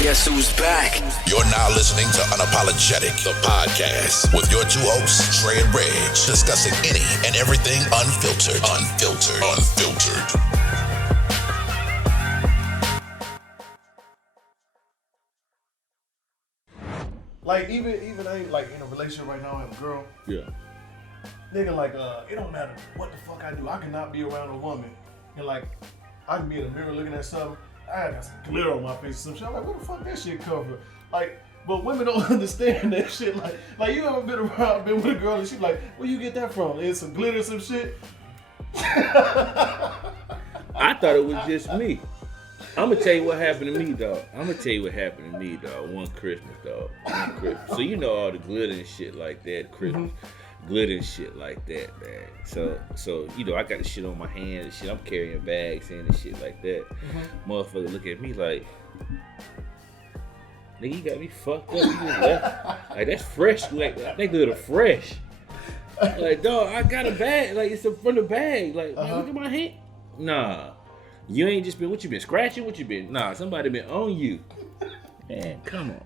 Guess who's back? You're now listening to Unapologetic, the podcast, with your two hosts, Trey and Reg, discussing any and everything unfiltered. Like even I ain't like in a relationship right now. I have a girl. Yeah. Nigga, like it don't matter what the fuck I do. I cannot be around a woman and like I can be in the mirror looking at something. I got some glitter on my face or some shit. I'm like, where the fuck that shit come from? Like, but women don't understand that shit. Like you ever been with a girl and she like, where you get that from? It's some glitter, some shit. I thought it was just me. I'm gonna tell you what happened to me, dog. One Christmas, dog. So you know all the glitter and shit like that, Christmas. Glitter and shit like that, man. So you know, I got the shit on my hands and shit. I'm carrying bags and shit like that. Motherfucker look at me like, nigga, you got me fucked up. You just left. Like, that's fresh. Like, that glitter fresh. Like, dog, I got a bag. Like, it's from the bag. Like, man, look at my hand. Nah. You ain't just been, what you been scratching? What you been? Nah, somebody been on you. Man, come on.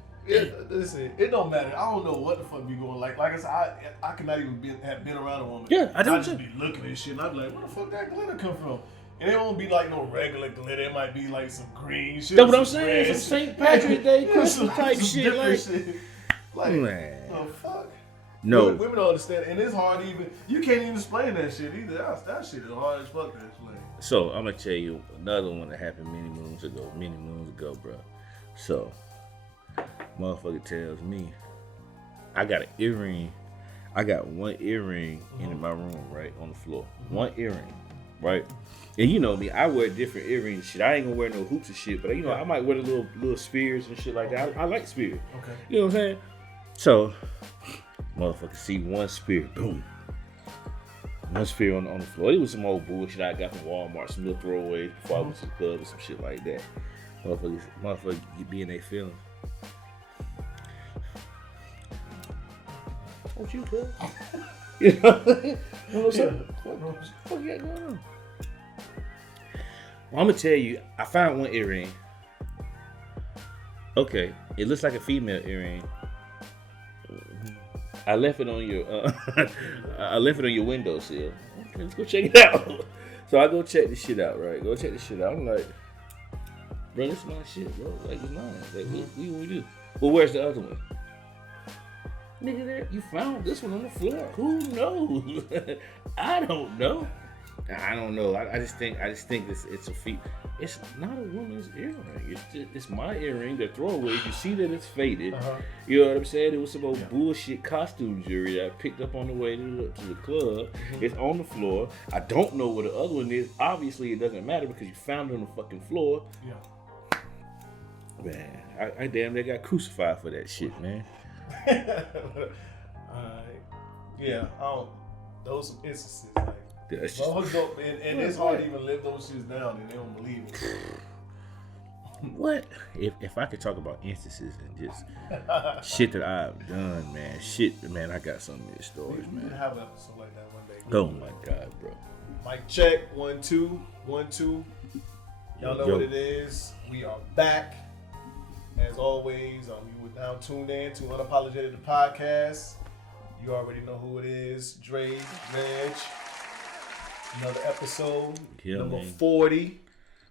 Listen, it don't matter. I don't know what the fuck be going. Like I said, I cannot even have been around a woman. Yeah, I don't. I just be looking at shit and I be like, where the fuck that glitter come from? And it won't be like no regular glitter. It might be like some green shit. That's what I'm saying. Some St. Patrick's Day Christmas type some shit. Like, shit. Like, man. The fuck? No. Women don't understand. And it's hard to even, you can't even explain that shit either. That shit is hard as fuck to explain. So, I'm going to tell you another one that happened many moons ago, bro. So, motherfucker tells me, I got an earring. I got one earring in my room, right, on the floor. One earring, right? And you know me, I wear different earrings and shit. I ain't gonna wear no hoops and shit, but you know, I might wear the little spears and shit like that. I like spears. Okay. You know what I'm saying? So, motherfucker see one spear, boom. One spear on the floor. It was some old bullshit I got from Walmart, some little throwaways before I went to the club or some shit like that. Motherfuckers be in their feelings. What you cuz? You know what you got going on? Well, I'm gonna tell you, I found one earring. Okay, it looks like a female earring. I left it on your windowsill. Okay, let's go check it out. So I go check this shit out, right? I'm like, bro, this is my shit, bro. Like, it's mine. Like, what we do? Well, where's the other one? Nigga, there, you found this one on the floor. Who knows? I don't know. I just think it's a feat. It's not a woman's earring. It's my earring. They're throwaways. You see that it's faded. You know what I'm saying? It was some old bullshit costume jewelry that I picked up on the way to the club. It's on the floor. I don't know where the other one is. Obviously, it doesn't matter because you found it on the fucking floor. Yeah. Man, I damn near got crucified for that shit, man. Yeah, those instances, like, and it's hard to even live those shits down, and they don't believe it. What? If I could talk about instances and just shit that I've done, man, I got some of these stories, man. We can have an episode like that one day. Oh my God, bro. Mic check, 1 2 1 2. Y'all know what it is. We are back. As always, you were now tuned in to Unapologetic the podcast. You already know who it is. Dre, Reg. Another episode. Number 40.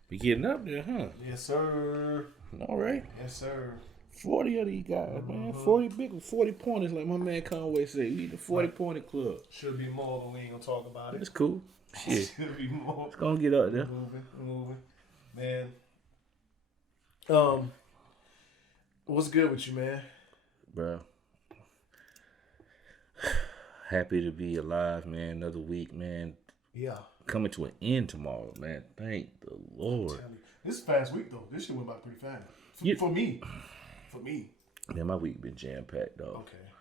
We getting up there, huh? Yes, sir. All right. Yes, sir. 40 of these guys, man. 40 pointers, like my man Conway said. We the 40-pointer club. Should be more, but we ain't gonna talk about it. It's cool. Shit. Should be more. It's gonna get up there. Moving. Man. What's good with you, man? Bro. Happy to be alive, man. Another week, man. Yeah. Coming to an end tomorrow, man. Thank the Lord. This is a fast week, though. This shit went by pretty fast. For me. Man, my week been jam-packed, dog. Okay.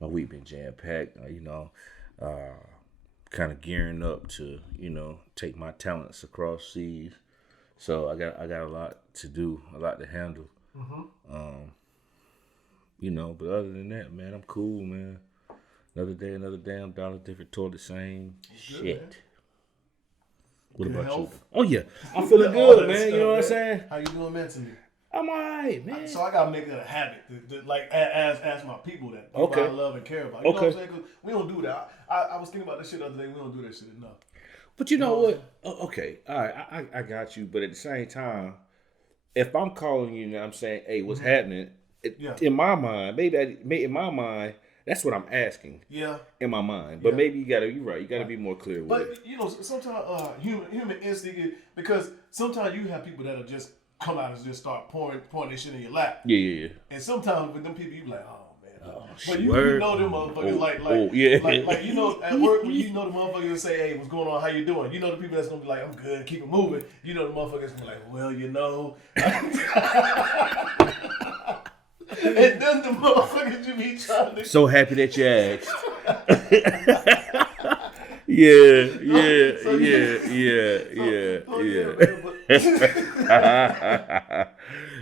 My week been jam-packed. Kind of gearing up to, take my talents across seas. So I got a lot to do, a lot to handle. But other than that, man, I'm cool, man. Another day, another damn dollar, different toilet, same shit. Man. What good about health? you? Oh yeah, I'm feeling good, man. You know what I'm saying? How you doing mentally? I'm alright, man. So I gotta make that a habit, like as my people that people I love and care about. You know what I'm saying? 'Cause we don't do that. I was thinking about this shit the other day. We don't do that shit enough. But you know what? Okay, all right, I got you. But at the same time, if I'm calling you and I'm saying, "Hey, what's happening?" In my mind, in my mind, that's what I'm asking. Yeah. In my mind, but maybe you're right. You gotta be more clear with it. But you know, sometimes human instinct is, because sometimes you have people that'll just come out and just start pouring this shit in your lap. Yeah. And sometimes with them people, you be like, oh man. But you know them motherfuckers like you know at work when you know the motherfuckers say, hey, what's going on? How you doing? You know the people that's gonna be like, I'm good, keep it moving. You know the motherfuckers gonna be like, well, you know. And then the motherfuckers you be trying to. So happy that you asked. Yeah.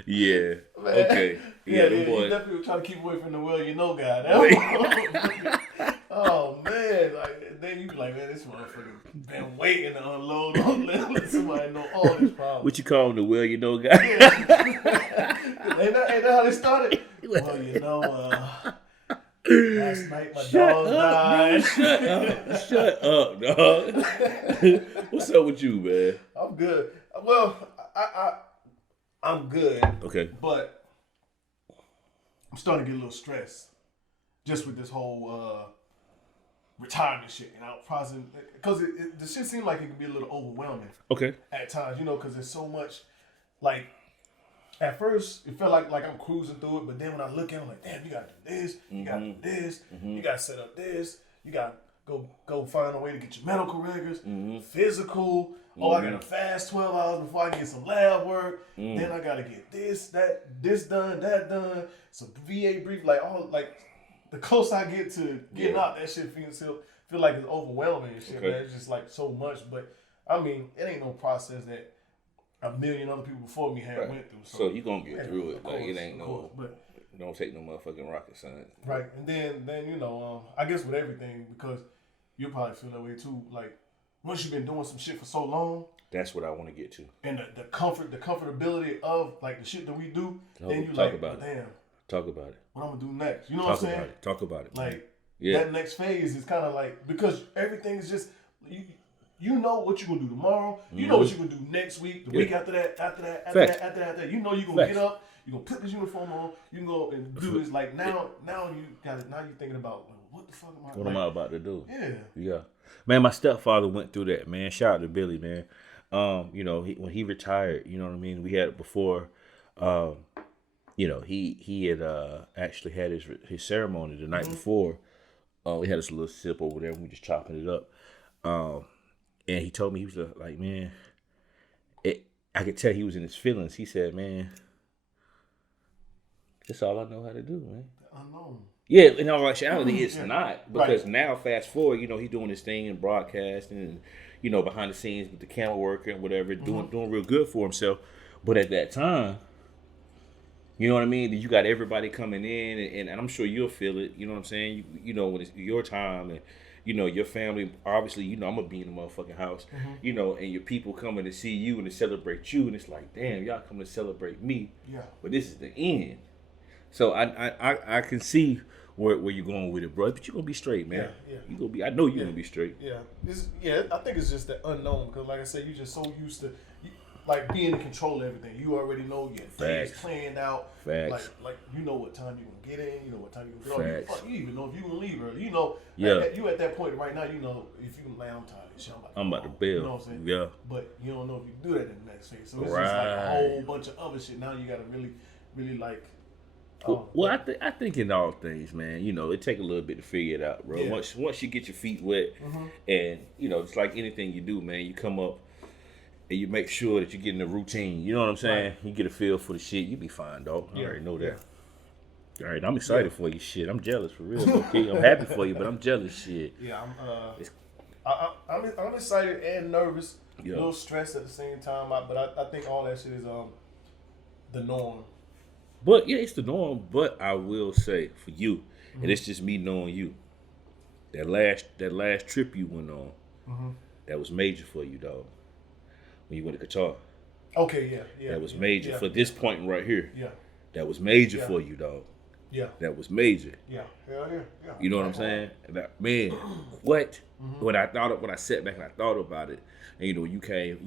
Yeah. Okay. Yeah, you definitely trying to keep away from the well, you know, guy. Oh man, like then you be like, man, this motherfucker been waiting to unload on let somebody know all these problems. What you call him, the well, you know, guy? Ain't that how they started? Well, you know, last night my dog died. Shut up, dog. What's up with you, man? I'm good. Well, I'm good. Okay. But I'm starting to get a little stressed just with this whole retirement shit. And I'm processing, because the shit seems like it can be a little overwhelming. Okay. At times, you know, because there's so much, like, at first, it felt like I'm cruising through it, but then when I look at it, I'm like, damn, you gotta do this, you gotta do this, you gotta set up this, you gotta go find a way to get your medical records, physical. Oh, I gotta fast 12 hours before I get some lab work. Then I gotta get this done, that done, some VA brief, like the closer I get to getting out, that shit feel like it's overwhelming and shit, man. It's just like so much, but I mean, it ain't no process that a million other people before me had went through. So you gonna get through it. Like it ain't but don't take no motherfucking rocket science. Right. And then you know, I guess with everything, because you'll probably feel that way too, like once you've been doing some shit for so long. That's what I want to get to. And the comfortability of like the shit that we do, then you talk like, about damn. Talk about it. What I'm gonna do next. You know what I'm saying? Talk about it. Like that next phase is kind of like, because everything is just you know what you're gonna do tomorrow. You know what you're gonna do next week, the week after that, after that. You know you're gonna get up, you're gonna put this uniform on, you can go and do this. Like now you got it. Now you're thinking about, what the fuck am I about to do? Yeah. Man, my stepfather went through that, man. Shout out to Billy, man. You know, when he retired, you know what I mean? We had it before, you know, he had actually had his ceremony the night before. We had this little sip over there and we just chopping it up. And he told me, he was like, man, I could tell he was in his feelings. He said, man, that's all I know how to do, man. Unknown. Yeah, in all actuality, it's not. Because now, fast forward, you know, he's doing his thing in broadcasting and, you know, behind the scenes with the camera work and whatever, doing real good for himself. But at that time, you know what I mean? You got everybody coming in, and I'm sure you'll feel it. You know what I'm saying? You know, when it's your time and, you know, your family, obviously, you know, I'm going to be in the motherfucking house, you know, and your people coming to see you and to celebrate you. And it's like, damn, y'all coming to celebrate me. Yeah. But this is the end. So I can see where you're going with it, bro. But you're going to be straight, man. Yeah. You gonna be. I know you're going to be straight. Yeah. I think it's just the unknown. Because like I said, you're just so used to like being in control of everything. You already know your day is planned out. Facts. Like you know what time you're gonna get in. You know what time you're gonna get off. You even know if you're gonna leave early. You know. You at that point right now. You know if you can lay. I'm tired of this shit. I'm about to bail. You know what I'm saying? Yeah. But you don't know if you can do that in the next phase. So it's just like a whole bunch of other shit. Now you gotta really like. Well, I think in all things, man, you know, it take a little bit to figure it out, bro. Yeah. Once you get your feet wet, and you know, it's like anything you do, man. You come up and you make sure that you get in the routine. You know what I'm saying? Right. You get a feel for the shit, you be fine, dog. I already know that. All right, I'm excited for you, shit. I'm jealous for real. Okay, I'm happy for you, but I'm jealous, shit. Yeah, I'm excited and nervous, a little stressed at the same time. But I think all that shit is the norm. But yeah, it's the norm. But I will say for you, and it's just me knowing you, that last trip you went on, that was major for you, dog. When you went to Qatar. Okay, yeah. That was major for this point right here. Yeah. That was major for you, dog. Yeah. That was major. Yeah. Hell yeah. You know what I'm saying? Man, what? When I sat back and I thought about it, and you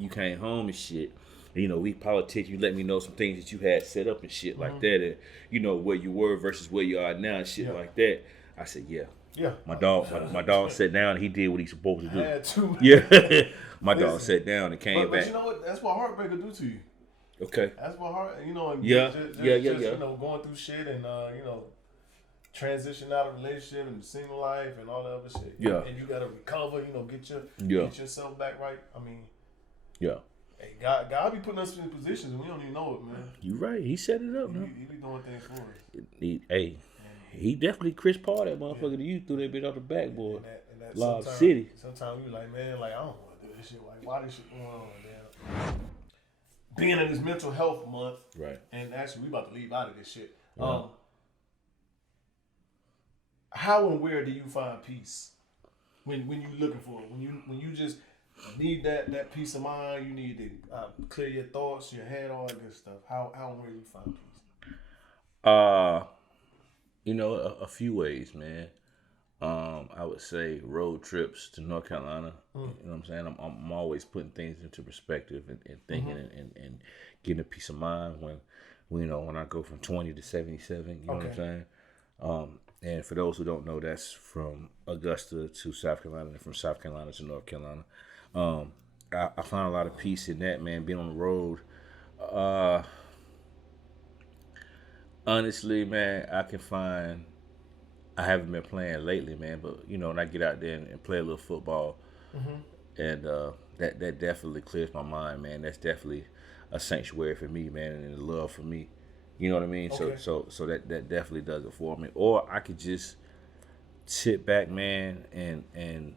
came home and shit. And, we politics. You let me know some things that you had set up and shit like that, and where you were versus where you are now and shit like that. I said, yeah. Yeah. My dog sat down and he did what he's supposed to do. I had to. Yeah. My dog sat down and came back. But you know what? That's what heartbreak will do to you. Okay. That's what heart. And Yeah. Just, going through shit and transition out of relationship and single life and all that other shit. Yeah. And you gotta recover. Get yourself back right. I mean. Yeah. Hey, God be putting us in positions and we don't even know it, man. You right. He set it up, man. He be doing things for us. He definitely Chris Paul that motherfucker to you threw that bitch off the backboard. And that Lob City. Sometimes you like, man, like I don't want to do this shit. Like, why this shit going on, man? Being in this mental health month, right? And actually, we about to leave out of this shit. Right. How and where do you find peace when you looking for it? When you just need that peace of mind, you need to clear your thoughts, your head, all that good stuff. How and where do you find peace? A few ways, man. I would say road trips to North Carolina. You know what I'm saying? I'm always putting things into perspective and thinking and getting a peace of mind when I go from 20 to 77. You know what I'm saying? And for those who don't know, that's from Augusta to South Carolina and from South Carolina to North Carolina. I find a lot of peace in that, man, being on the road. Honestly, man, I haven't been playing lately, man, but, when I get out there and play a little football, and that definitely clears my mind, man. That's definitely a sanctuary for me, man, and a love for me. You know what I mean? Okay. So that definitely does it for me. Or I could just sit back, man, and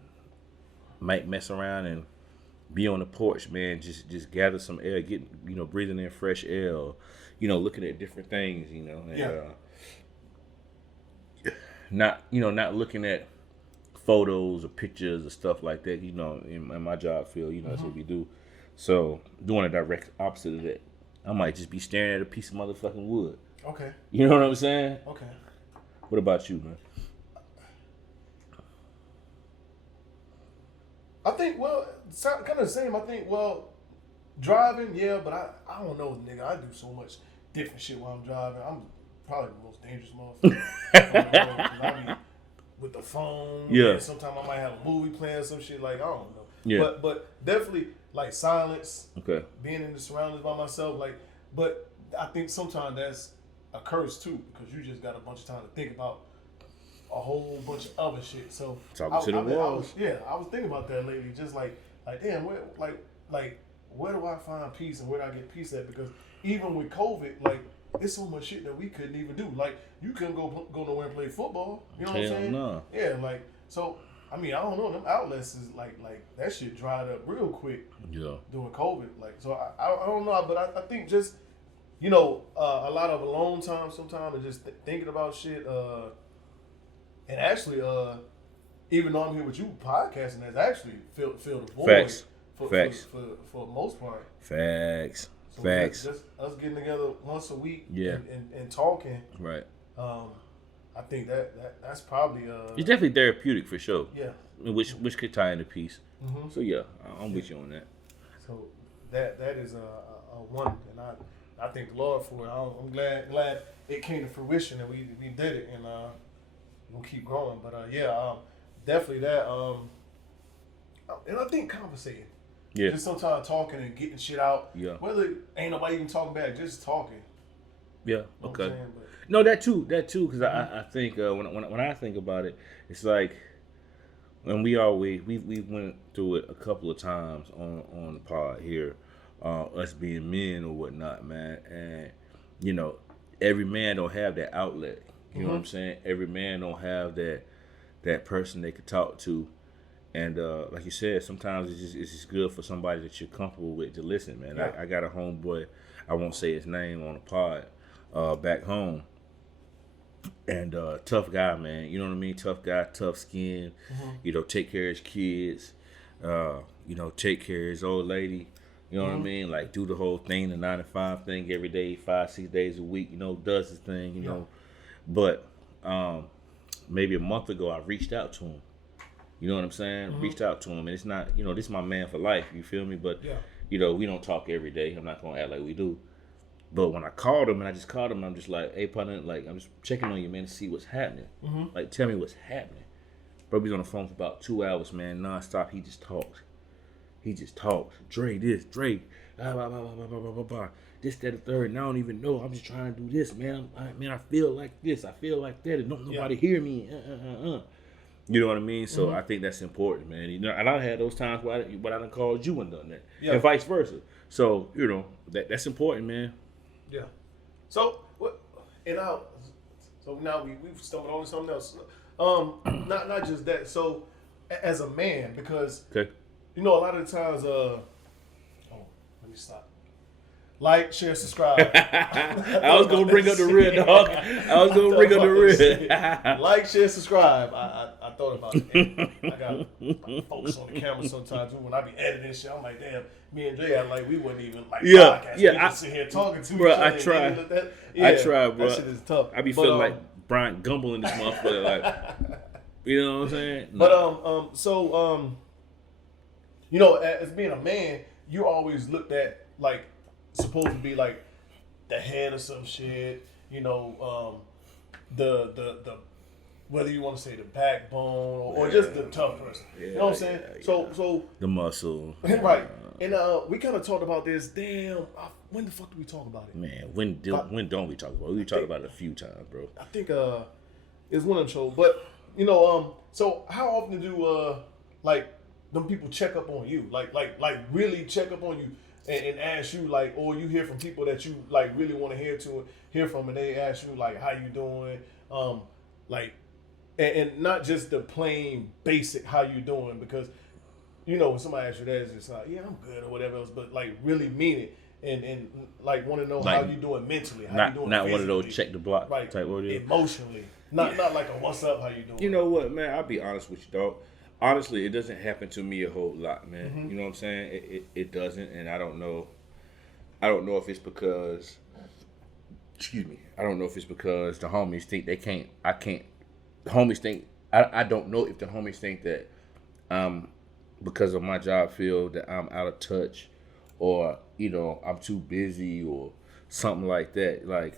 might mess around and be on the porch, man, just gather some air, get, breathing in fresh air, or, looking at different things, and not looking at photos or pictures or stuff like that, in my job field, that's what we do. So doing a direct opposite of that. I might just be staring at a piece of motherfucking wood. Okay. You know what I'm saying? Okay. What about you, man? I think, kind of the same. I think, driving, yeah, but I don't know, nigga. I do so much different shit while I'm driving. I'm probably the most dangerous motherfucker on the road, 'cause I be with the phone. Yeah. Sometimes I might have a movie playing or some shit, like, I don't know. Yeah. But definitely, like, silence. Okay. Being in the surroundings by myself, like, but I think sometimes that's a curse, too, because you just got a bunch of time to think about a whole bunch of other shit. So talking to the walls. I was thinking about that lately. Just like damn, where do I find peace and where do I get peace at? Because even with COVID, like, it's so much shit that we couldn't even do. Like, you couldn't go nowhere and play football. You know what I'm saying? No. Yeah, like, so I mean, I don't know. Them outlets is like that shit dried up real quick. Yeah. During COVID, like, so I don't know, but I think just a lot of alone time sometimes and just thinking about shit. And actually, even though I'm here with you podcasting, that's actually fill the void. Facts. For the most part. Facts. So Facts. Just us getting together once a week. Yeah. And talking. Right. I think that's probably it's definitely therapeutic for sure. Yeah. Which could tie into peace. Mm-hmm. So yeah, I'm with you on that. So that is a one, and I thank the Lord for it. I'm glad it came to fruition and we did it, and we'll keep growing. But definitely that. And I think conversating. Yeah. Just sometimes talking and getting shit out. Yeah. Whether ain't nobody even talking back, just talking. Yeah. You know Okay. but, no, that too. Because I think when I think about it, it's like when we went through it a couple of times on the pod here, us being men or whatnot, man, and every man don't have that outlet. You know what I'm saying? Every man don't have that person they could talk to. And like you said, sometimes it's just good for somebody that you're comfortable with to listen, man. Yeah. I got a homeboy, I won't say his name on the pod, back home. And tough guy, man. You know what I mean? Tough guy, tough skin. Take care of his kids. Take care of his old lady. You know what I mean? Like do the whole thing, the 9 to 5 thing every day, 5-6 days a week. You know, does his thing. You know, but maybe a month ago I reached out to him. You know what I'm saying? Reached out to him, and it's not, you know, this is my man for life. You feel me? But you know, we don't talk every day. I'm not gonna act like we do. But when I called him, and I just called him, I'm just like, hey, partner, like I'm just checking on you, man, to see what's happening. Like, tell me what's happening. Bro, we was on the phone for about 2 hours, man, nonstop. He just talks. Dre, this, Dre, blah, blah, blah, blah, blah, blah, blah. This, that, the third, and I don't even know. I'm just trying to do this, man. I feel like this. I feel like that, and don't nobody hear me. You know what I mean? So I think that's important, man. You know, and I had those times where I done called you and done that, and vice versa. So you know that's important, man. Yeah. So what? And now, we've stumbled on something else. Not just that. So as a man, because you know a lot of the times, let me stop. Like, share, subscribe. I was gonna bring up the real dog. Like, share, subscribe. I thought about it. I got folks on the camera sometimes too. When I be editing shit, I'm like, damn, me and Jay, like we wouldn't even like podcast. We just sit here talking to bro, each other. I try, bro. That shit is tough. I be feeling like Brian Gumble in this motherfucker, like, you know what I'm saying? But you know, as being a man, you're always looked at like supposed to be like the head of some shit, you know, the whether you want to say the backbone or just the tough person. You know what I'm saying? So the muscle. Right. And we kind of talked about this. Damn, when the fuck do we talk about it? Man, when don't we talk about it? We talked about it a few times, bro. I think it's one of them shows. But you know, so how often do like them people check up on you? Like really check up on you? And ask you like, or you hear from people that you like really want to hear from, and they ask you like, how you doing, like, and not just the plain basic how you doing, because you know when somebody asks you that, it's just like, yeah, I'm good or whatever else, but like really mean it and like want to know like, how you doing mentally, how you doing not physically, one of those check the block right, type of deal. Emotionally, not like a what's up, how you doing. You know what, man? I'll be honest with you, dog. Honestly, it doesn't happen to me a whole lot, man. You know what I'm saying? It doesn't, and I don't know if it's because, I don't know if it's because the homies think they can't. The homies think I don't know if the homies think that because of my job field that I'm out of touch, or you know I'm too busy or something like that, like.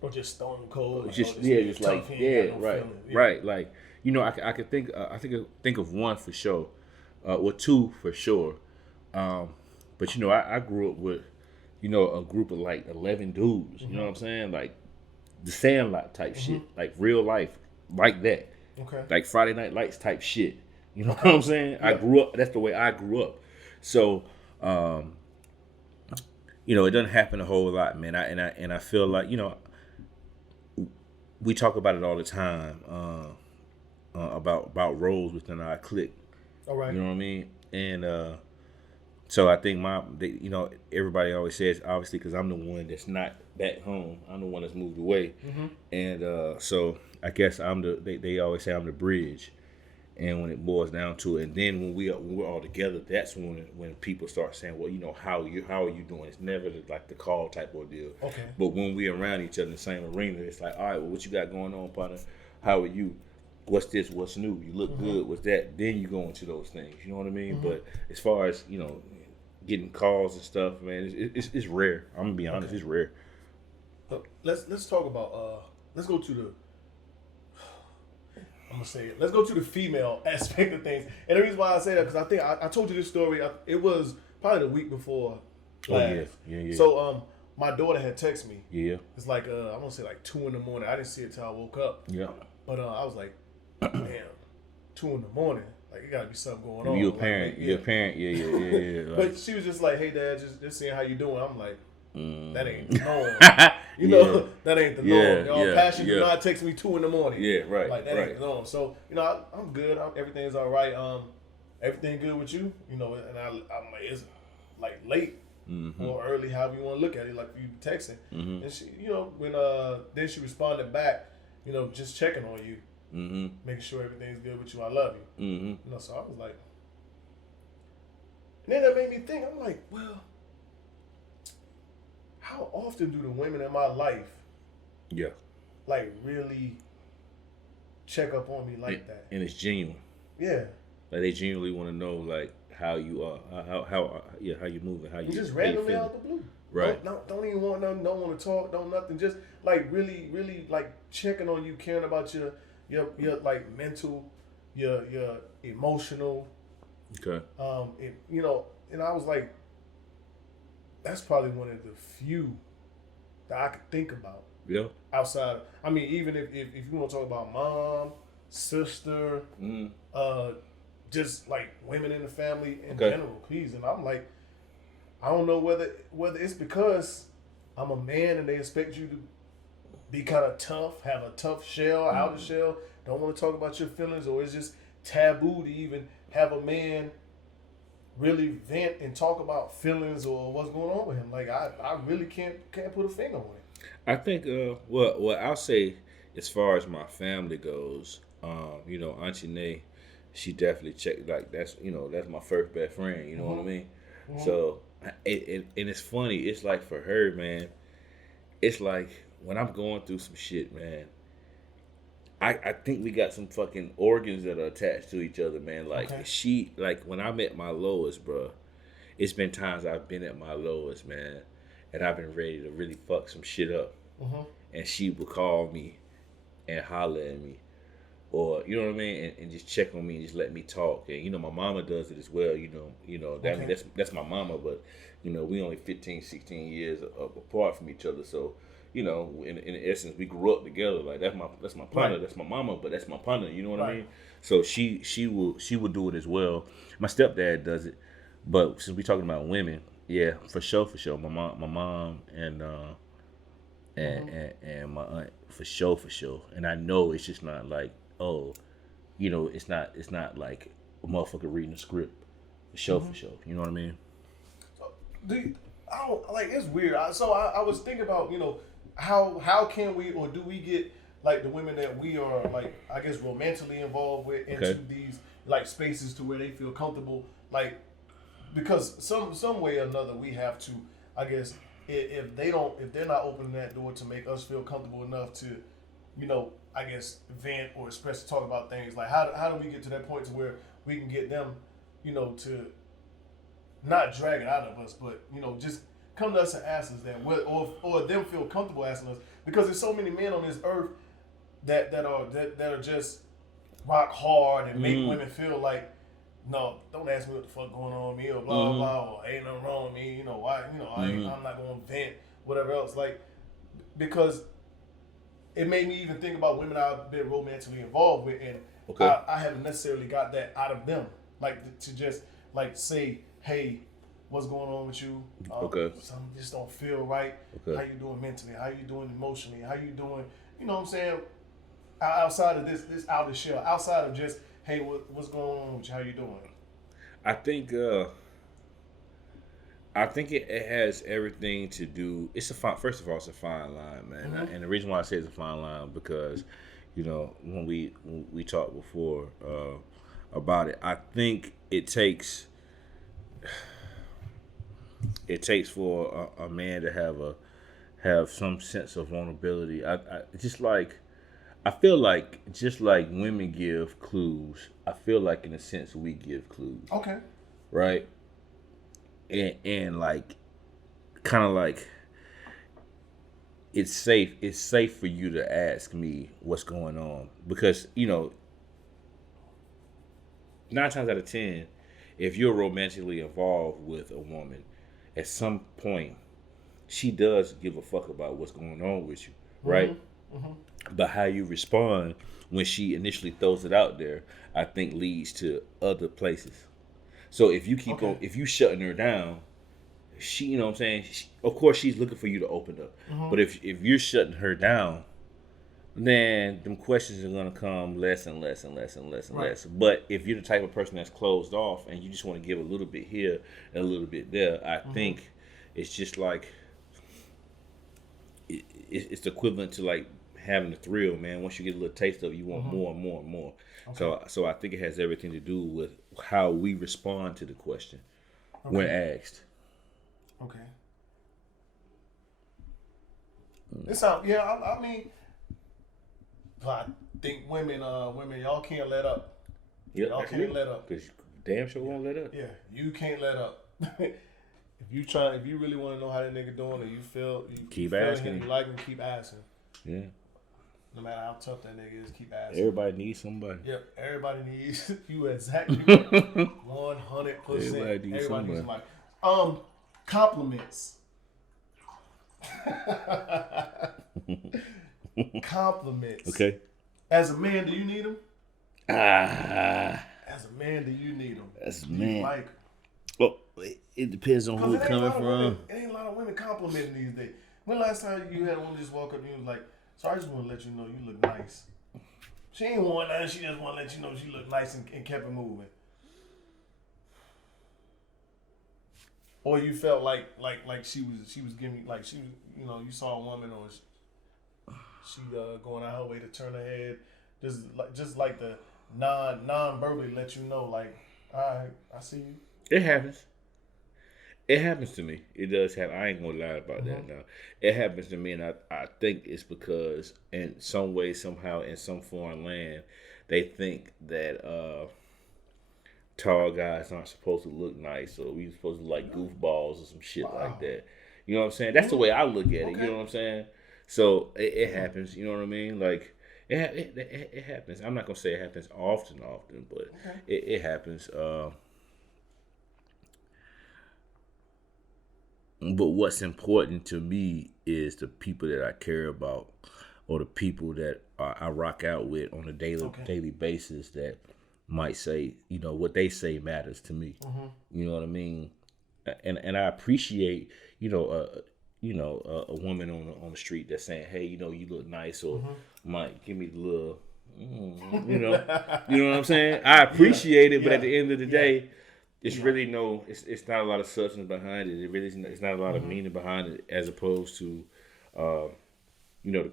Or just stone cold. Like, just like right. Like. You know, I could think of one for sure, or two for sure. But you know, I grew up with, you know, a group of like 11 dudes. You know what I'm saying? Like the Sandlot type shit, like real life, like that. Okay. Like Friday Night Lights type shit. You know what I'm saying? Yeah. I grew up. That's the way I grew up. So, you know, it doesn't happen a whole lot, man. I feel like, you know, we talk about it all the time. About roles within our clique. All right. You know what I mean? And so I think you know, everybody always says, obviously, because I'm the one that's not back home. I'm the one that's moved away. And so I guess they always say I'm the bridge. And when it boils down to it, and then when we're all together, that's when people start saying, well, you know, how are you doing? It's never like the call type of deal. Okay. But when we're around each other in the same arena, it's like, all right, well, what you got going on, partner? How are you? What's this? What's new? You look good. What's that? Then you go into those things. You know what I mean? But as far as, you know, getting calls and stuff, man, it's rare. I'm gonna be honest, it's rare. Let's talk about let's go to the. I'm gonna say it. Let's go to the female aspect of things. And the reason why I say that, because I think I told you this story. It was probably the week before last. Yeah. So my daughter had texted me. Yeah. It's like I want to say like 2 a.m. I didn't see it till I woke up. Yeah. But I was like, damn, 2 a.m. Like it gotta be something going on. You're a parent. You're a parent. Yeah. Like, but she was just like, hey dad, just seeing how you doing. I'm like, that ain't the norm. You know, that ain't the norm. Y'all passion do not text me 2 a.m. Yeah, right. Like that ain't the norm. So, you know, I'm good. Everything's all right. Everything good with you? You know, and I'm like, it's like late or early, however you want to look at it, like you texting. And she, you know, when then she responded back, you know, just checking on you, making sure everything's good with you. I love you. You know, so I was like, and then that made me think. I'm like, well, how often do the women in my life, Yeah, like, really check up on me like that? and it's genuine. Yeah. Like they genuinely want to know like how you are, how you moving, how you Just how you randomly feeling. out the blue. Right. Don't even want nothing. Don't want to talk. Don't nothing. Just like really like checking on you, caring about your like mental, your emotional. Okay. And I was like, that's probably one of the few that I could think about. Yeah. Outside, I mean, even if you want to talk about mom, sister, just like women in the family in general, please. And I'm like, I don't know whether it's because I'm a man and they expect you to be kind of tough, have a tough shell, outer shell, don't want to talk about your feelings, or it's just taboo to even have a man really vent and talk about feelings or what's going on with him. Like I really can't put a finger on it. I think well I'll say as far as my family goes, Auntie Nay, she definitely checked, like that's my first best friend, you know what I mean? Mm-hmm. So and it's funny, it's like for her, man, it's like when I'm going through some shit, man, I think we got some fucking organs that are attached to each other, man. Like she, like when I'm at my lowest, bro, it's been times I've been at my lowest, man, and I've been ready to really fuck some shit up. Mm-hmm. And she would call me and holler at me, or you know what I mean, and just check on me and just let me talk. And my mama does it as well. That's my mama, but we only 15, 16 years apart from each other, so. In essence, we grew up together. Like that's my partner, that's my mama, but that's my partner. You know what I mean? So she will do it as well. My stepdad does it, but since we talking about women, yeah, for sure. My mom and my aunt, for sure. And I know it's just not like it's not like a motherfucker reading a script. For sure. You know what I mean? I don't like. It's weird. I was thinking about how can we, or do we get like the women that we are like, I guess, romantically involved with into these like spaces to where they feel comfortable, like, because some way or another we have to, I guess, if they're not opening that door to make us feel comfortable enough to I guess vent or express, talk about things, like how do we get to that point to where we can get them to not drag it out of us, but just come to us and ask us that, or them feel comfortable asking us, because there's so many men on this earth that are just rock hard and make women feel like, no, don't ask me what the fuck going on with me, or blah blah, or ain't nothing wrong with me, why, I'm not gonna vent, whatever else, like, because it made me even think about women I've been romantically involved with, and I haven't necessarily got that out of them, like to just like say, hey, what's going on with you? Something just don't feel right. How you doing mentally? How you doing emotionally? How you doing? You know what I'm saying? Outside of this outer shell, outside of just, hey, what's going on with you? How you doing? I think it has everything to do. First of all, it's a fine line, man. Mm-hmm. And the reason why I say it's a fine line, because when we talked before about it, I think it takes for a man to have some sense of vulnerability. I feel like just like women give clues, I feel like in a sense we give clues. Okay. Right? And like kind of like it's safe for you to ask me what's going on, because 9 times out of 10, if you're romantically involved with a woman, at some point, she does give a fuck about what's going on with you, right? Mm-hmm. But how you respond when she initially throws it out there, I think leads to other places. So if you if you shutting her down, she, you know what I'm saying? Of course, she's looking for you to open up. Mm-hmm. But if you're shutting her down, then them questions are gonna come less and less and less and less and less. But if you're the type of person that's closed off and you just want to give a little bit here and a little bit there, I think it's just like it's equivalent to like having the thrill, man. Once you get a little taste of it, you want more and more and more. Okay. So I think it has everything to do with how we respond to the question when asked. Okay. It sound I mean, I think women y'all can't let up. Yep, Y'all can't let up. Cause damn sure won't let up. Yeah, you can't let up. if you really want to know how that nigga doing, or you feel Keep you feel asking him, him. you like him, keep asking. Yeah. No matter how tough that nigga is, keep asking. Everybody needs somebody. Yep, everybody needs you exactly right. 100%. Everybody needs somebody. Compliments. Compliments. Okay. As a man, do you need them? As a man, do you need them? As a Do man. you like them? Well, it depends on who It it's coming from. It ain't a lot of women complimenting these days. When last time you had a woman just walk up and you was like, so I just want to let you know you look nice. She ain't want nothing. She just want to let you know she look nice and kept it moving. Or you felt like she was giving, like she was, you saw a woman or she going out her way to turn her head, just like the non-verbally let you know, like, all right, I see you. It happens. It happens to me. It does happen. I ain't gonna lie about that now. It happens to me, and I think it's because in some way, somehow, in some foreign land, they think that tall guys aren't supposed to look nice, or we supposed to look like goofballs or some shit like that. You know what I'm saying? That's the way I look at it. You know what I'm saying? So it happens. You know what I mean? Like it happens. I'm not gonna say it happens often, but it happens. But what's important to me is the people that I care about, or the people that I rock out with on a daily basis that might say, what they say matters to me. You know what I mean? And I appreciate, a woman on the street that's saying, hey, you look nice, or might give me the little, you know what I'm saying? I appreciate it, but at the end of the day, it's really it's not a lot of substance behind it. It really it's not a lot of meaning behind it, as opposed to, the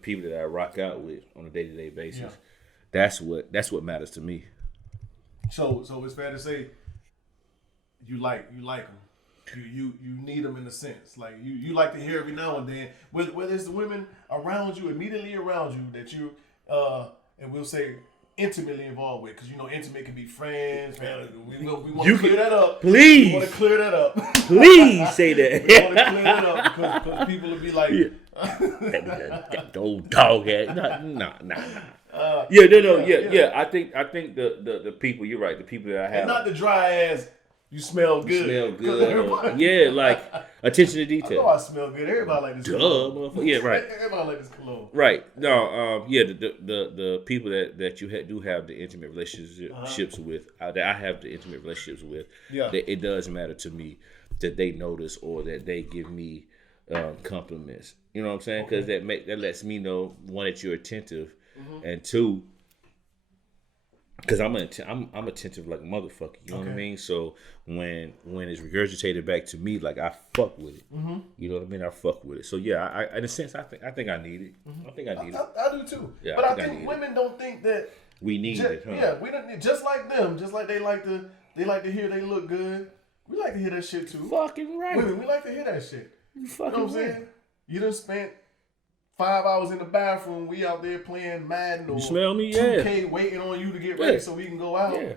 people that I rock out with on a day-to-day basis. Yeah. That's what matters to me. So it's fair to say you like them. You need them in a sense. Like you like to hear every now and then, whether it's the women around you, immediately around you, that you and we'll say intimately involved with, because intimate can be friends, family. We want to clear that up. Please. We want to clear that up. Please say that. We want to clear that up because people will be like, that old dog ass. Nah. I think the people. You're right. The people that I have. And not the dry ass. You smell good. Like attention to detail. I know I smell good. Everybody like this. Motherfucker. Yeah, right. Everybody like this cologne. Right. No. The people that you do have the intimate relationships with, that I have the intimate relationships with. Yeah. That it does matter to me that they notice, or that they give me compliments. You know what I'm saying? Because that lets me know, one, that you're attentive, and two, because I'm attentive like a motherfucker. You know what I mean? So when it's regurgitated back to me, like, I fuck with it. You know what I mean? I fuck with it. So yeah, I in a sense, I think I need it. I think I need it. I do too. Yeah, but I think women don't think that we need it. Huh? Yeah, we don't. Just like them, just like they like to hear they look good. We like to hear that shit too. Fucking right. Women, we like to hear that shit. You fucking know what I'm saying? You done spent 5 hours in the bathroom. We out there playing Madden or you smell me? 2K, waiting on you to get ready so we can go out. Yeah.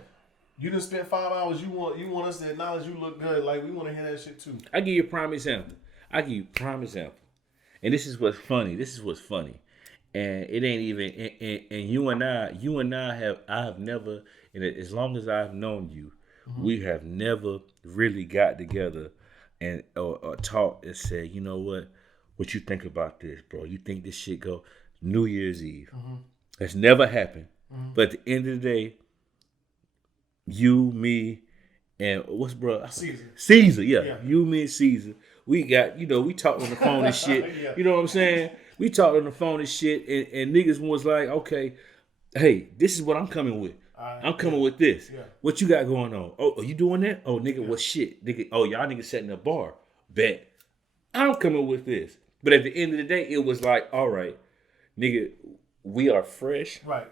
You done spent 5 hours. You want us to acknowledge you look good. Like, we want to hear that shit too. I give you a prime example. And this is what's funny. And it ain't even. And you and I have never. And as long as I've known you, we have never really got together and or talked and said, you know what you think about this, bro? You think this shit go New Year's Eve? That's never happened. But at the end of the day, you, me, and what's bro? Caesar, yeah. You, me, and Caesar. We got, we talked on the phone and shit. Yeah. You know what I'm saying? We talked on the phone and shit, and niggas was like, okay, hey, this is what I'm coming with. I'm coming with this. Yeah. What you got going on? Oh, are you doing that? Oh, nigga, what shit? Nigga, oh, y'all niggas setting a bar. Bet. I'm coming with this. But at the end of the day, it was like, all right, nigga, we are fresh. Right.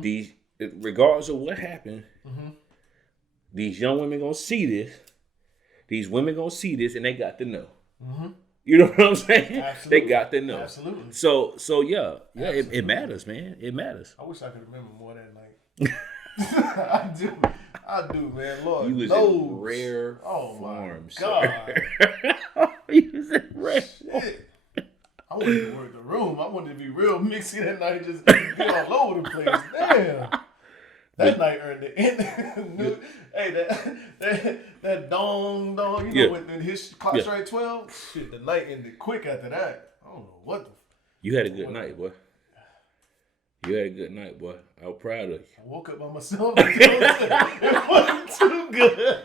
These, regardless of what happened, these young women gonna see this. These women gonna see this, and they got to know. You know what I'm saying? Absolutely. They got to know. Absolutely. So it matters, man. It matters. I wish I could remember more that night. I do, man. Lord You was knows. in rare My form, God. You was in rare form. Shit. I wanted to work the room. I wanted to be real mixy that night, just get all over the place. Damn. That night earned the end. Hey, that dong, you know, when his clock strike 12, shit, the night ended quick after that. I don't know what the. You had a good night, boy. You had a good night, boy. I was proud of you. I woke up by myself. It wasn't too good.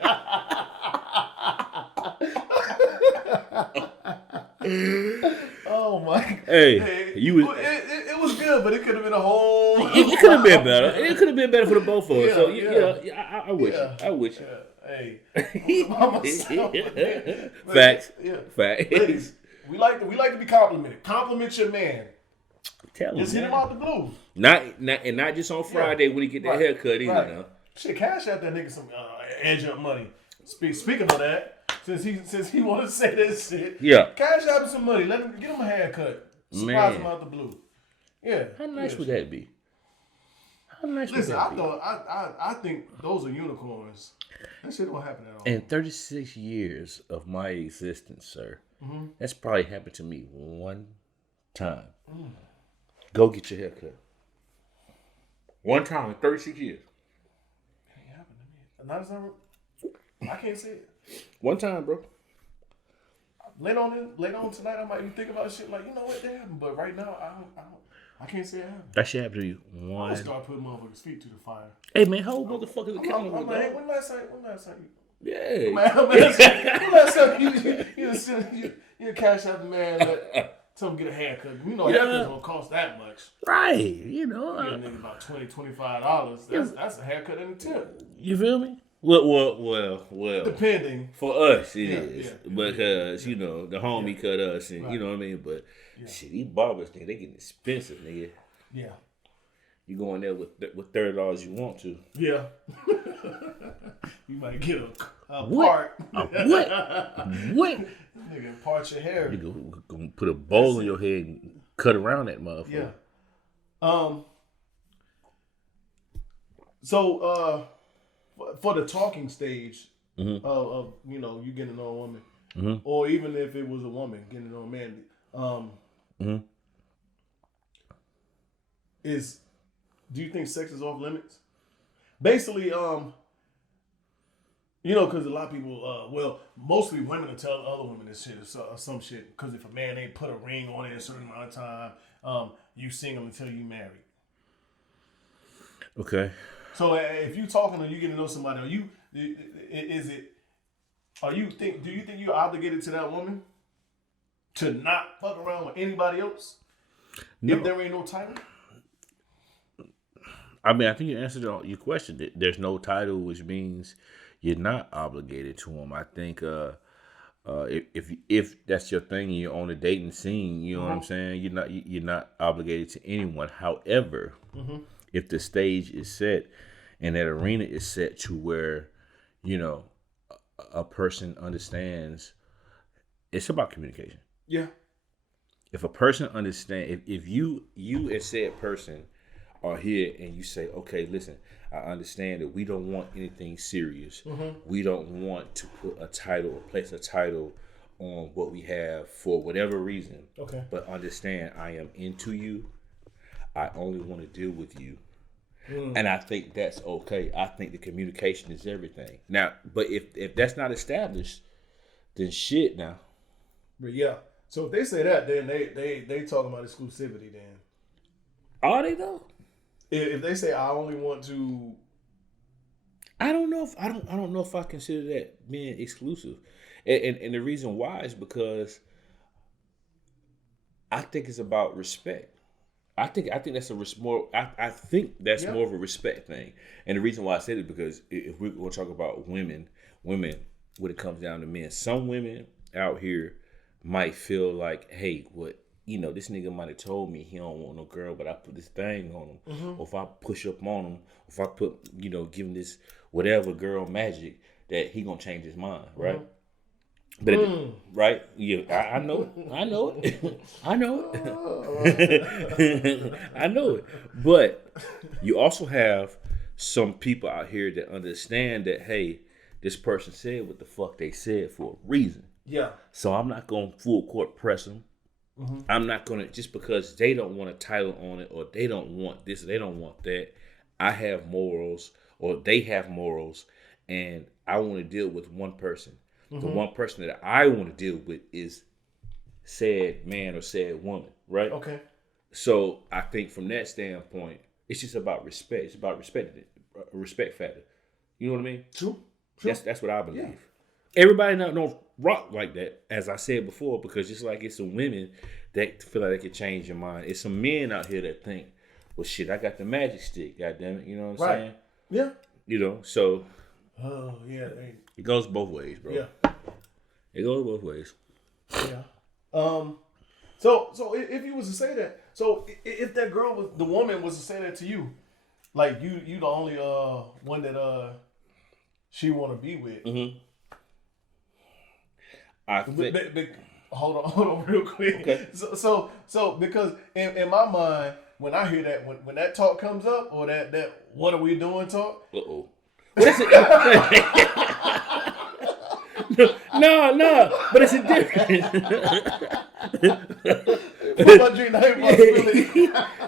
Oh my! Hey, you was. It was good, but it could have been a whole. It could have been better. It could have been better for the both of us. So I wish you. I wish you. Hey, by myself, man. Facts. Yeah. Facts. Ladies, we like to be complimented. Compliment your man. Tell him. Just hit him out the blue. Not just on Friday when he get that haircut either. Now. Shit, cash out that nigga some edge up money. Speaking of that, since he want to say that shit, cash out him some money. Get him a haircut. Surprise him out the blue. Yeah. How nice would that be? How nice would that be? I think those are unicorns. That shit don't happen at all. In 36 years of my existence, sir, that's probably happened to me one time. Go get your haircut. One time in 36 years. Can't happen to me. Not as I can't see it. One time, bro. Later on tonight, I might be thinking about shit like, you know what, that happened. But right now, I can't say it happened. That shit happened to you. I'm gonna start putting motherfuckers' feet to the fire. Hey man, hold motherfuckers accountable. I'm like, hey, when last time you? Yeah. When last time you cash out the man, tell him get a haircut. You know, haircuts don't cost that much. Right. You know. You get a nigga about $20-$25. That's a haircut and a tip. You feel me? Well. Depending. For us, it is. Because, you know, the homie cut us and, you know what I mean? But, shit, these barbers, they getting expensive, nigga. Yeah. You go in there with $30 you want to. Yeah. You might get a part. What? Nigga, part your hair. You gonna put a bowl in your head and cut around that motherfucker. Yeah. So, for the talking stage of you know, you getting to know a woman, or even if it was a woman getting to know a man, do you think sex is off limits? Basically, you know, because a lot of people, mostly women will tell other women this shit or some shit. Because if a man ain't put a ring on it a certain amount of time, you single until you married. Okay. So if you talking or you getting to know somebody, do you think you're obligated to that woman to not fuck around with anybody else? No. If there ain't no title? I mean, I think you answered your question. There's no title, which means you're not obligated to them. I think if that's your thing and you're on the dating scene, you know what I'm saying? You're not obligated to anyone. However, if the stage is set and that arena is set to where, you know, a person understands, it's about communication. Yeah. If a person understands, if you and said person are here and you say, okay, listen, I understand that we don't want anything serious. We don't want to put a title or place a title on what we have for whatever reason. Okay. But understand, I am into you. I only want to deal with you. And I think that's okay. I think the communication is everything. Now, but if that's not established, then shit now. But yeah. So if they say that, then they talking about exclusivity then. Are they though? If they say I only want to, I don't know if I consider that being exclusive, and the reason why is because I think it's about respect. I think that's more of a respect thing, and the reason why I said it because if we're gonna talk about women when it comes down to men, some women out here might feel like, hey, what? You know, this nigga might have told me he don't want no girl, but I put this thing on him. Or if I push up on him, if I put, you know, give him this whatever girl magic, that he gonna change his mind, right? But right? Yeah, I know it. I know it. I know it. I know it. But you also have some people out here that understand that, hey, this person said what the fuck they said for a reason. Yeah. So I'm not going to full court press them. Mm-hmm. I'm not going to, just because they don't want a title on it or they don't want this or they don't want that. I have morals or they have morals and I want to deal with one person. Mm-hmm. The one person that I want to deal with is said man or said woman, right? Okay. So I think from that standpoint, it's just about respect. It's about respect factor. You know what I mean? True. That's what I believe. Yeah. Everybody don't rock like that, as I said before, because just like it's some women that feel like they can change your mind. It's some men out here that think, well, shit, I got the magic stick, goddamn it. You know what I'm saying? Yeah. You know, so. Oh, yeah. It goes both ways, bro. Yeah. It goes both ways. Yeah. So if you was to say that, so if that girl the woman was to say that to you, like you the only one that she want to be with. Mm-hmm. I think. Hold on, real quick. Okay. So because in my mind, when I hear that, when that talk comes up, or that what are we doing talk? Uh-oh. What is it? No, but it's a difference.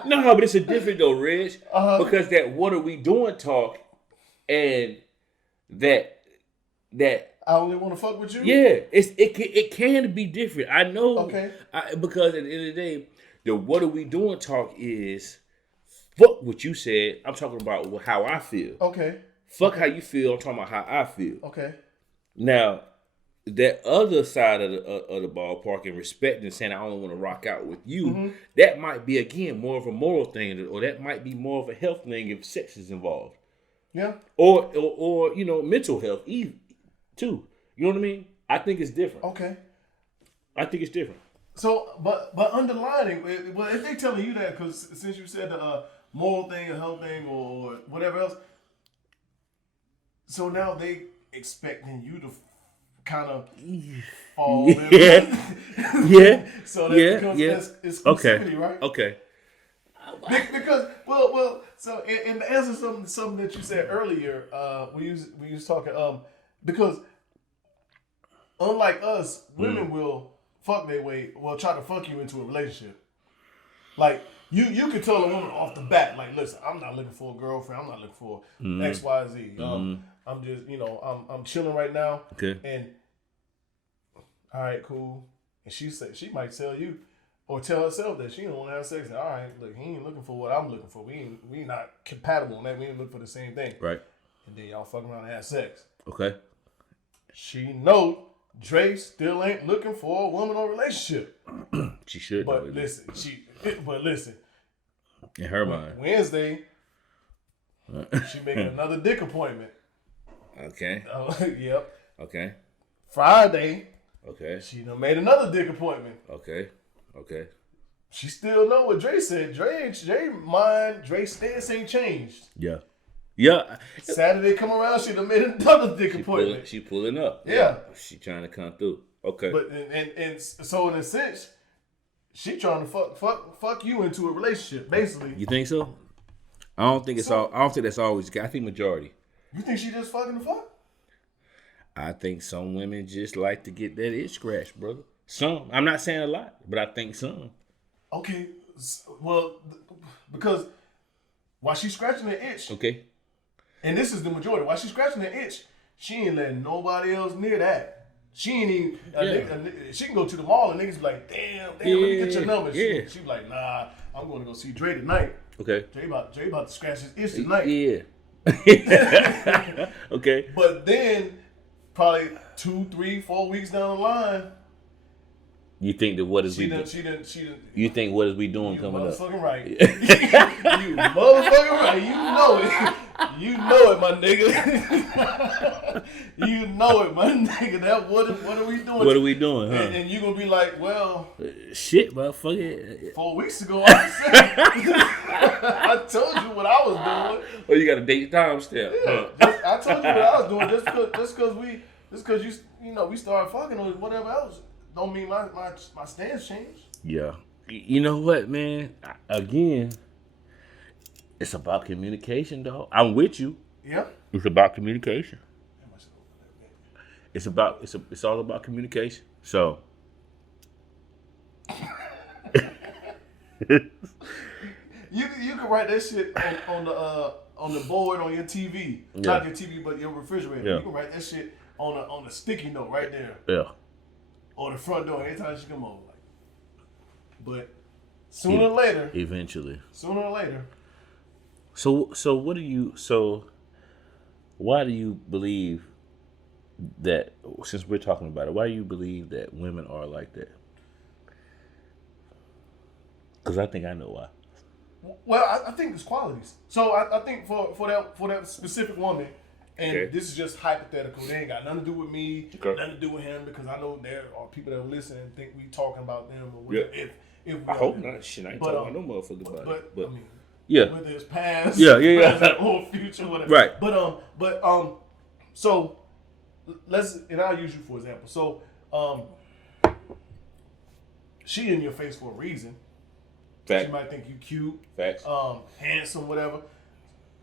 No, but it's a different though, Reg. Because that what are we doing talk and that I only want to fuck with you. Yeah, it can be different. I know. Okay. Because at the end of the day, the what are we doing talk is fuck what you said. I'm talking about how I feel. Okay. Fuck how you feel. I'm talking about how I feel. Okay. Now, that other side of the ballpark and respecting and saying I only want to rock out with you, mm-hmm. that might be again more of a moral thing, or that might be more of a health thing if sex is involved. Yeah. Or you know, mental health too. You know what I mean? I think it's different. Okay. I think it's different. So, but underlining, well, if they telling you that, because since you said the moral thing, a health thing, or whatever else, so now they expecting you to kind of fall in. Yeah. So that becomes exclusivity, right? Okay. Because well, so in the answer to something that you said earlier, we was talking because unlike us, women will fuck their way, try to fuck you into a relationship. Like you could tell a woman off the bat, like, listen, I'm not looking for a girlfriend, I'm not looking for X, Y, Z. I'm just, I'm chilling right now. Okay. And all right, cool. And she might tell you or tell herself that she don't want to have sex. And, all right, look, he ain't looking for what I'm looking for. We not compatible on that. We ain't looking for the same thing. Right. And then y'all fuck around and have sex. Okay. She know Dre still ain't looking for a woman or relationship. She should. But listen, in her mind, Wednesday, she making another dick appointment. Okay. Yep. Okay. Friday. Okay. She done made another dick appointment. Okay. She still know what Dre said. Dre stance ain't changed. Yeah. Saturday come around, she done made another dick appointment. She pulling up. Yeah. She trying to come through. Okay. But and so in a sense, she trying to fuck you into a relationship, basically. You think so? I don't think that's always. I think majority. You think she just fucking the fuck? I think some women just like to get that itch scratched, brother. Some. I'm not saying a lot, but I think some. Okay. Well, because while she's scratching the itch. Okay. And this is the majority. While she's scratching the itch, she ain't letting nobody else near that. She ain't even. She can go to the mall and niggas be like, damn, let me get your number. Yeah. She be like, nah, I'm going to go see Dre tonight. Okay. Dre about to scratch his itch tonight. Yeah. Okay. But then, probably 2, 3, 4 weeks down the line, you think that what is we doing? You think what is we doing coming up? You motherfucking right. You motherfucking right. You know it. You know it, my nigga. You know it, my nigga. That what are we doing? What are we doing, huh? And you gonna be like, well, shit, motherfucker. 4 weeks ago, I told you what I was doing. Well, you got a date timestamp. Huh? I told you what I was doing just because Just because you know we started fucking or whatever else, don't mean my stance changed. Yeah. You know what, man? Again, it's about communication, dog. I'm with you. Yeah. It's about communication. It's all about communication. So. You can write that shit on the board on your TV, not your TV, but your refrigerator. Yeah. You can write that shit on a sticky note right there. Yeah. Or the front door anytime she come over. But sooner or later, eventually. Sooner or later. So why do you believe that? Since we're talking about it, why do you believe that women are like that? Because I think I know why. Well, I think it's qualities. So I think for that specific woman, and this is just hypothetical. They ain't got nothing to do with me, nothing to do with him, because I know there are people that listen and think we talking about them or whatever. Yeah. If we I hope not. Shit, I ain't talking about no motherfucker about it. But I mean, yeah, whether it's past, present, or future, whatever. Right. But so and I'll use you for example. So she in your face for a reason. Fact. She might think you cute, facts, handsome, whatever.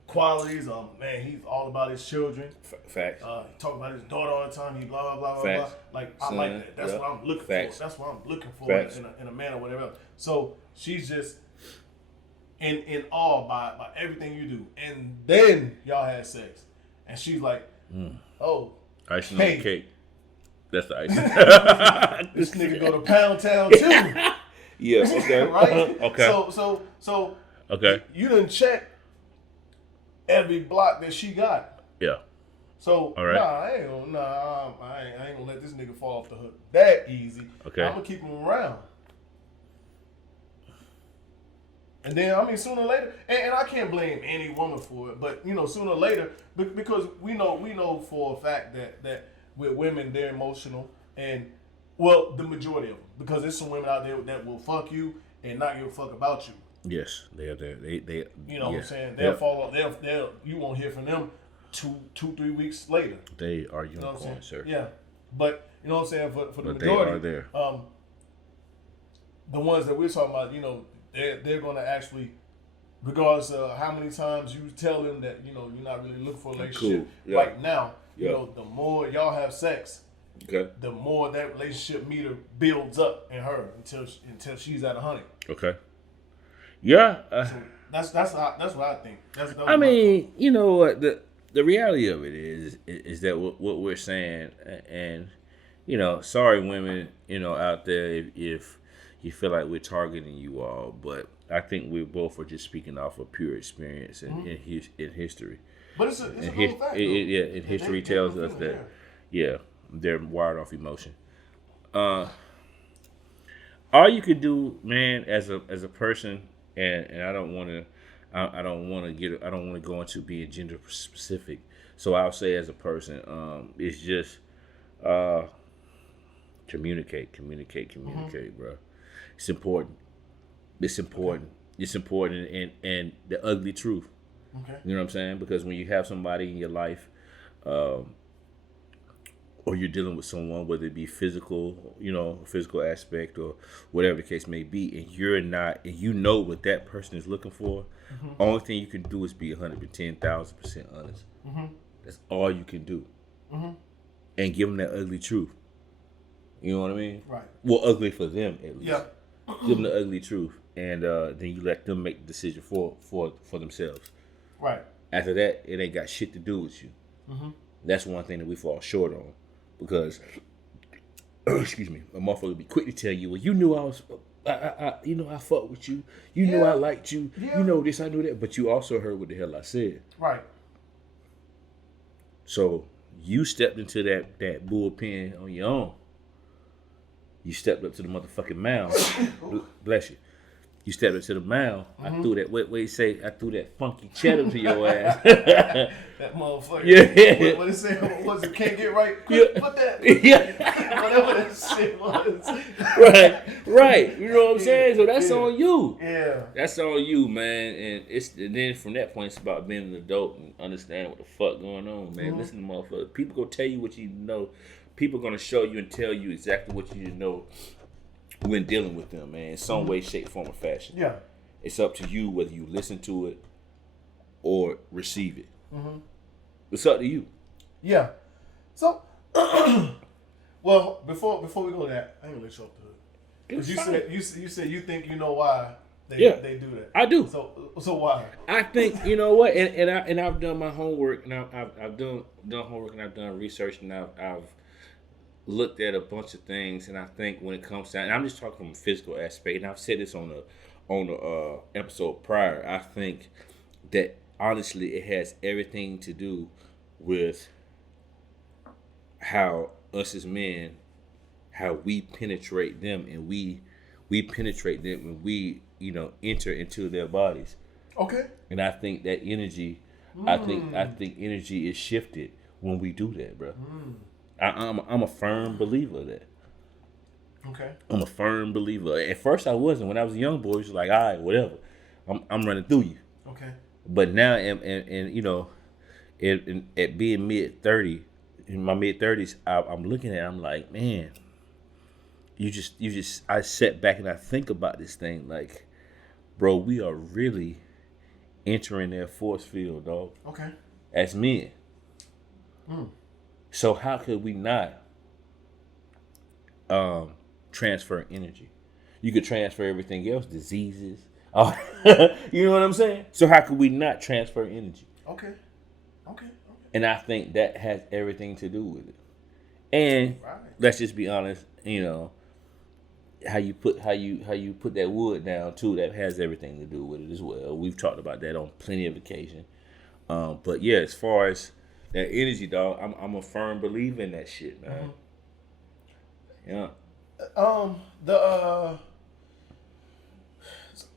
Qualities, man, he's all about his children. Facts. He talk about his daughter all the time. He blah blah blah Facts. blah. Like Son, I like that. That's what I'm looking Facts. for. That's what I'm looking for Facts. in a man or whatever else. So she's just in awe by everything you do, and then y'all had sex, and she's like, oh, icing on the cake. That's the icing. This nigga go to Pound Town too. Yeah. Okay. Right. Okay. So. Okay. You didn't check every block that she got. Yeah. So all right. I ain't gonna let this nigga fall off the hook that easy. Okay. I'm gonna keep him around. And then I mean sooner or later, and I can't blame any woman for it, but you know sooner or later, because we know for a fact that with women they're emotional, and well the majority of them, because there's some women out there that will fuck you and not give a fuck about you. Yes, they are there. They you know what I'm saying? They'll fall off. They'll you won't hear from them 2-3 weeks later. They are unicorns, sir. Yeah, but you know what I'm saying? For the but majority, they are there. The ones that we're talking about, you know, they're going to actually, regardless of how many times you tell them that you know you're not really looking for a relationship right now, you know, the more y'all have sex, the more that relationship meter builds up in her until she's at 100. Okay. Yeah. So that's what I think. I mean, you know what the reality of it is that what we're saying, and you know, sorry women, you know, out there if you feel like we're targeting you all, but I think we both are just speaking off of pure experience and in history. But it's a real fact. And history tells us that they're wired off emotion. All you could do, man, as a person, and I don't want to go into being gender specific. So I'll say as a person, it's just communicate, bro. It's important. It's important, and the ugly truth. Okay. You know what I'm saying? Because when you have somebody in your life, or you're dealing with someone, whether it be physical, you know, physical aspect or whatever the case may be, and you're not, and you know what that person is looking for, only thing you can do is be 110,000% honest. That's all you can do. And give them that ugly truth. You know what I mean? Right. Well, ugly for them at least. Yeah. Give them the ugly truth, and then you let them make the decision for themselves. Right. After that, it ain't got shit to do with you. That's one thing that we fall short on, because, excuse me, a motherfucker be quick to tell you, well, you knew I was, you know, I fucked with you. You knew I liked you. You know this, I knew that, but you also heard what the hell I said. Right. So you stepped into that bullpen on your own. You stepped up to the motherfucking mound. Bless you. You stepped up to the mound. I threw that. What you say? I threw that funky cheddar to your ass. That motherfucker. Yeah. What it say? What it can't get right? Yeah. Put that. Yeah. Whatever that shit was. Right. You know what I'm saying? So that's on you. Yeah. That's on you, man. And then from that point, it's about being an adult and understanding what the fuck going on, man. Listen to motherfuckers. People gonna tell you what you know. People gonna show you and tell you exactly what you know when dealing with them, man. In some way, shape, form, or fashion. Yeah. It's up to you whether you listen to it or receive it. It's up to you. Yeah. So, well, before we go to that, I ain't gonna let you off the hook. Because you said you think you know why they do that. I do. So why? I think you know what, and I've done my homework, and I've done homework, and I've done research, and I've looked at a bunch of things, and I think when it comes down, and I'm just talking from a physical aspect, and I've said this on the episode prior. I think that honestly, it has everything to do with how us as men, how we penetrate them, and we penetrate them when we enter into their bodies. Okay. And I think that energy, I think energy is shifted when we do that, bro. I'm a firm believer of that. Okay. I'm a firm believer. At first I wasn't. When I was a young boy, it was like, all right, whatever. I'm running through you. Okay. But now, and at being mid-30, in my mid-30s, I'm looking at it, I'm like, man, I sat back and I think about this thing like, bro, we are really entering their force field, dog. Okay. As men. So how could we not transfer energy? You could transfer everything else, diseases. You know what I'm saying? So how could we not transfer energy? Okay. And I think that has everything to do with it. And let's just be honest, how you put that wood down too, that has everything to do with it as well. We've talked about that on plenty of occasions. But yeah, as far as that energy, dog, I'm a firm believer in that shit, man. Yeah.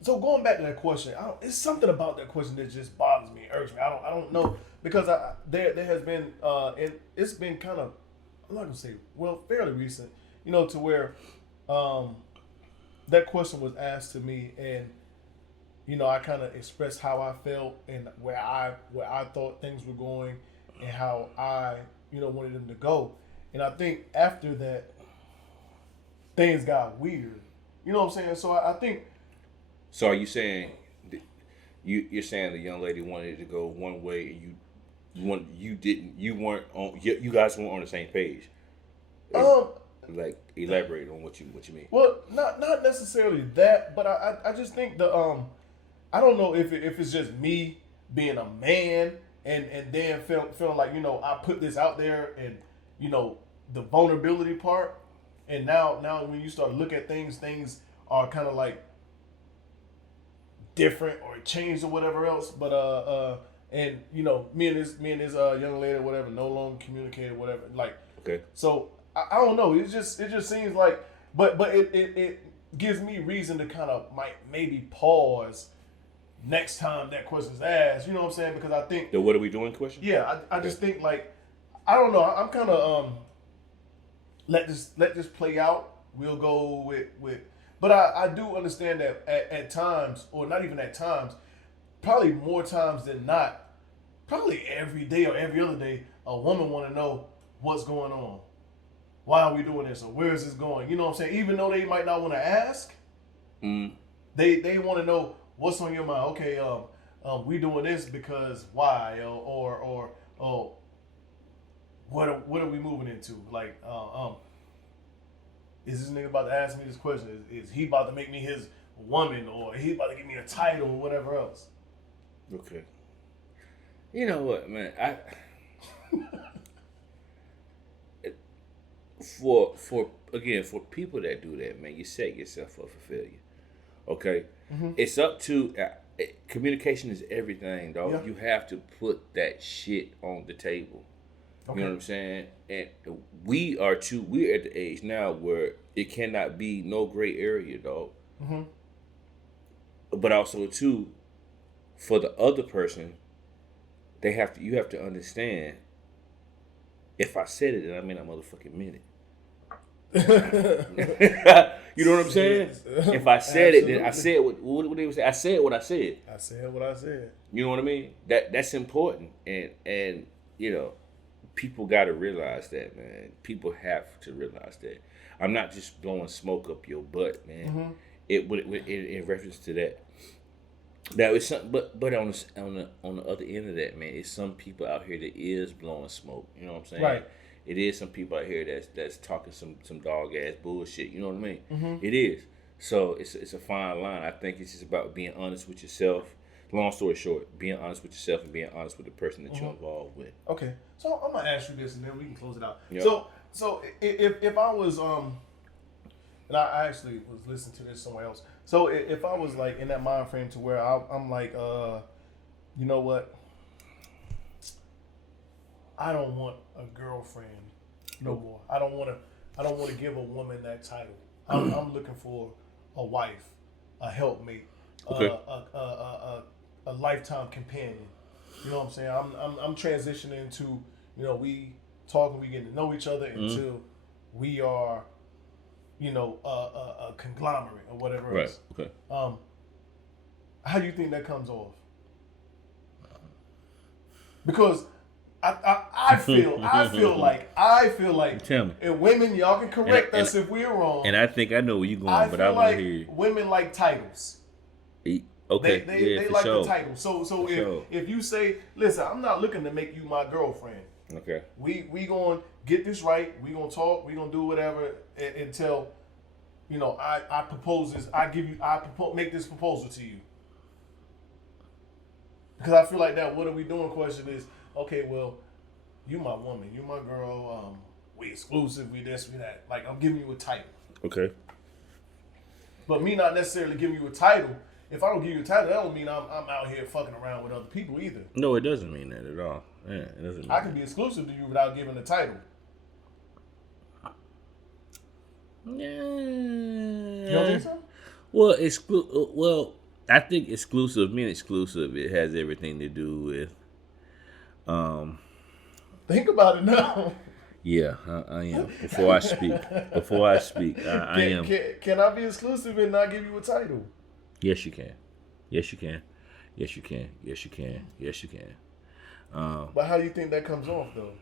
So going back to that question, it's something about that question that just bothers me, irks me. I don't know, because there has been and it's been kind of, I'm not gonna say fairly recent, to where that question was asked to me, and I kind of expressed how I felt and where I thought things were going and how I wanted them to go, and I think after that things got weird. You know what I'm saying? So I think. So are you saying you're saying the young lady wanted it to go one way and you guys weren't on the same page? Like elaborate on what you mean. Well, not necessarily that, but I just think I don't know if it's just me being a man and then feeling like I put this out there and the vulnerability part, and now when you start to look at things are kind of like different or changed or whatever else, but and me and this young lady or whatever no longer communicated, whatever, like, okay, so I don't know, it just seems like, but it gives me reason to kind of maybe pause next time that question's asked, you know what I'm saying, because I think the what are we doing question, I just think, like, I don't know, I'm kind of let this play out, we'll go with. But I do understand that at times, or not even at times, probably more times than not, probably every day or every other day, a woman want to know what's going on. Why are we doing this? Or where is this going? You know what I'm saying? Even though they might not want to ask, they want to know what's on your mind. Okay, we doing this because why? Or what are we moving into? Like, is this nigga about to ask me this question? Is he about to make me his woman, or he about to give me a title, or whatever else? Okay. You know what, man? For people that do that, man, you set yourself up for failure. Okay, It's up to communication is everything, dog. Yeah. You have to put that shit on the table. Okay. You know what I'm saying? And we're at the age now where it cannot be no gray area, dog. but also too, for the other person, you have to understand. If I said it, then I mean I motherfucking meant it. You know what I'm saying? If I said it, then I said what they would say. I said what I said. I said what I said. You know what I mean? That's important, and you know, people got to realize that, man. People have to realize that. I'm not just blowing smoke up your butt, man. Mm-hmm. In reference to that. That is some, but on the other end of that, man, it's some people out here that is blowing smoke. You know what I'm saying? Right. It is some people out here that's talking some dog ass bullshit. You know what I mean? Mm-hmm. It is. So it's a fine line. I think it's just about being honest with yourself. Long story short, being honest with yourself and being honest with the person that you're involved with. Okay. So I'm gonna ask you this, and then we can close it out. Yep. So if I was and I actually was listening to this somewhere else. So if I was like in that mind frame to where I'm like, you know what? I don't want a girlfriend no more. I don't want to give a woman that title. I'm looking for a wife, a helpmate, okay. a lifetime companion. You know what I'm saying? I'm transitioning to, you know, we talking, we getting to know each other until we are, you know, a conglomerate or whatever else. Right. Okay. How do you think that comes off? Because I feel like Tell me. and women, y'all can correct us if we're wrong. And I think I know where you're going, but I want to hear you. Women like titles. Okay. They like sure. the title. So if you say, listen, I'm not looking to make you my girlfriend. Okay. We gonna get this right. We gonna talk. We gonna do whatever until, you know, I propose this. Make this proposal to you. Because I feel like that what are we doing question is, okay, well, you my woman, you my girl, we exclusive, we this, we that. Like, I'm giving you a title. Okay. But me not necessarily giving you a title, if I don't give you a title, that don't mean I'm out here fucking around with other people either. No, it doesn't mean that at all. Yeah, it doesn't mean I can be exclusive to you without giving a title. Yeah. You don't think so? Well, I think exclusive, it has everything to do with think about it now. Yeah, I am. Before I speak, I am. Can I be exclusive and not give you a title? Yes, you can. Yes, you can. Yes, you can. Yes, you can. Yes, you can. But how do you think that comes off, though?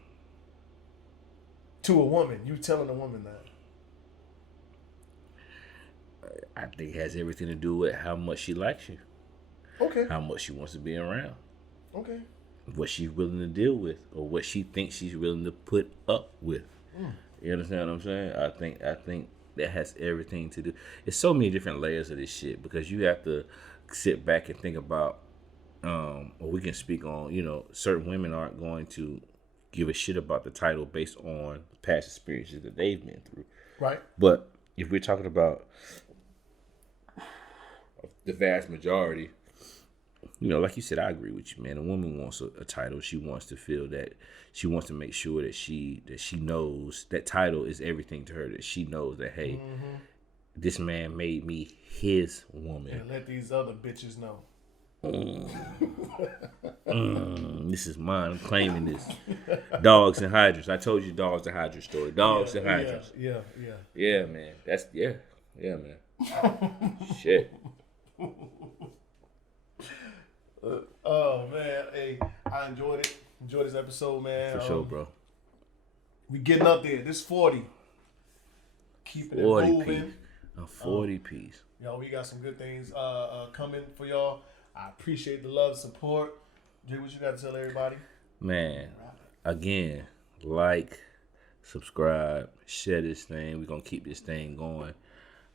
To a woman, you telling a woman that? I think it has everything to do with how much she likes you. Okay. How much she wants to be around. Okay. What she's willing to deal with, or what she thinks she's willing to put up with. You understand what I'm saying? I think that has everything to do. It's so many different layers of this shit because you have to sit back and think about. Or we can speak on, you know, certain women aren't going to give a shit about the title based on past experiences that they've been through. Right. But if we're talking about the vast majority, you know, like you said, I agree with you, man. A woman wants a title. She wants to feel that. She wants to make sure that she knows that title is everything to her. That she knows that, hey, this man made me his woman. And let these other bitches know. This is mine. I'm claiming this. Dogs and hydrants. I told you dogs and hydrants story. Dogs and hydrants. Yeah, man. That's yeah, man. Shit. Oh man, hey, I enjoyed it. Enjoyed this episode, man. For sure, bro. We getting up there. This 40. Keeping it 40 moving. piece. A 40 piece. Y'all, we got some good things coming for y'all. I appreciate the love, support. Jay, what you got to tell everybody? Man, again, like, subscribe, share this thing. We're gonna keep this thing going.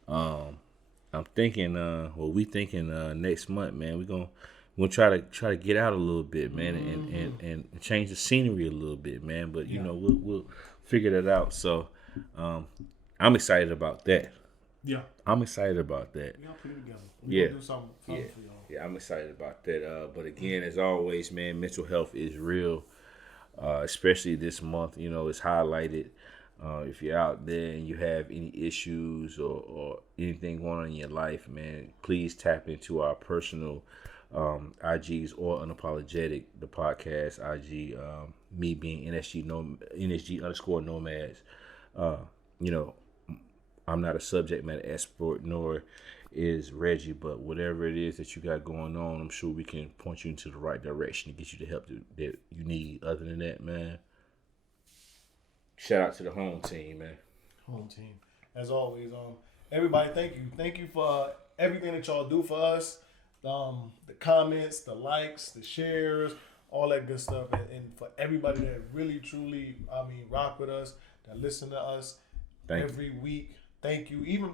I'm thinking, we thinking next month, man. We're gonna try to get out a little bit, man, and change the scenery a little bit, man. But you know, we'll figure that out. So, I'm excited about that. Yeah, I'm excited about that. Y'all put it together. We're gonna do something for y'all. Yeah, I'm excited about that. But again, as always, man, mental health is real, especially this month. You know, it's highlighted. If you're out there and you have any issues or anything going on in your life, man, please tap into our personal IGs or Unapologetic, the podcast IG, me being NSG underscore nomads. You know, I'm not a subject matter expert, nor is Reggie, but whatever it is that you got going on, I'm sure we can point you into the right direction to get you the help that you need. Other than that, man, shout out to the home team, man. Home team. As always, everybody, thank you for everything that y'all do for us. The comments, the likes, the shares, all that good stuff, and for everybody that really, truly, rock with us, that listen to us every week. Thank you. Even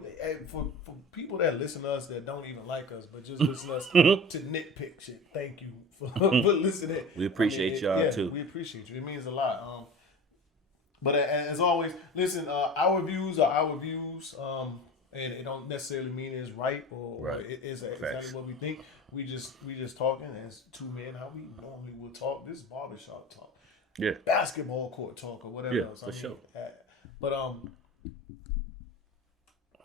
for people that listen to us that don't even like us, but just listen to us to nitpick shit. Thank you for listening. We appreciate y'all too. We appreciate you. It means a lot. But as always, listen. Our views are our views. And it don't necessarily mean it's right or it is exactly what we think. We just talking as two men how we normally would talk. This is barbershop talk. Yeah. Basketball court talk or whatever else. For sure. But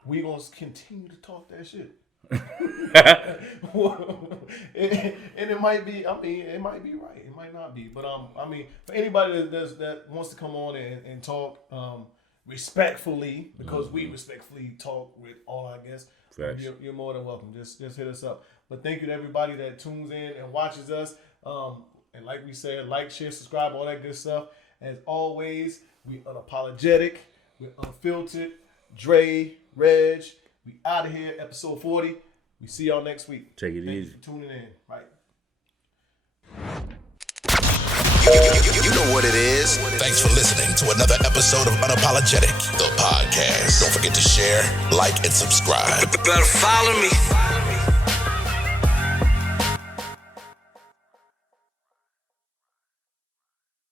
we gonna continue to talk that shit. and it might be. It might be right. It might not be. But for anybody that wants to come on and talk, respectfully, because we respectfully talk with all our guests, you're more than welcome. Just hit us up. But thank you to everybody that tunes in and watches us. And like we said, like, share, subscribe, all that good stuff. As always, we unapologetic, we're unfiltered. Dre, Reg, we out of here. Episode 40. We see y'all next week. Take it easy. Thanks for tuning in. Right. You know what it is. Thanks for listening to another episode of Unapologetic, the podcast. Don't forget to share, like, and subscribe. Better follow me.